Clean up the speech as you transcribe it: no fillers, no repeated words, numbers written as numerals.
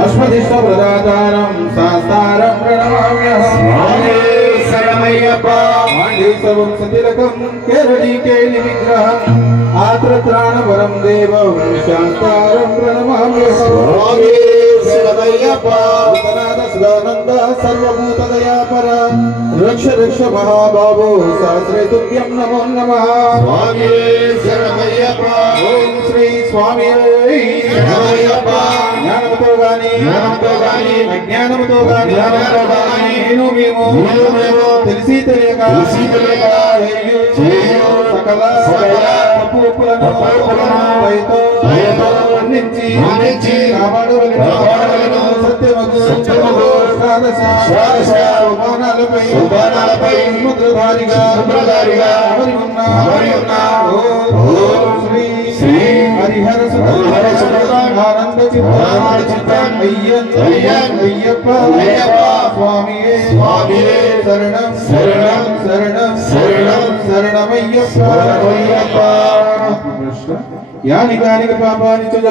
अश्वदिष्टप्रदातारं शास्तारं प्रणमाम्यहम् सर्वं सतिलकं केरळीकेलि विग्रहम् आत्रत्राणवरं देवं शास्तारं प्रणमाम्यहम् सदानंद सर्वभूतदयापर रक्ष रक्ष महाबाबो सहस्रे तुभ्यं नमो नमः स्वामी शरणमय्यप्प ओम श्री स्वामी शरणमय्यप्प ज्ञानमतो गानी विज्ञानमतो गानी నేను మేము తెలిసి తెలియక సకల తప్పులను వర్ణించి కాపాడవలెను శోభానాలపై ముద్రధారిగా శ్రీ హరిహర ఆనంద చిత్తం అయ్యప్ప స్వామియే శరణం శరణం శరణం శరణం శరణమయ్యప్ప యాని కాని పాపాని జన్మ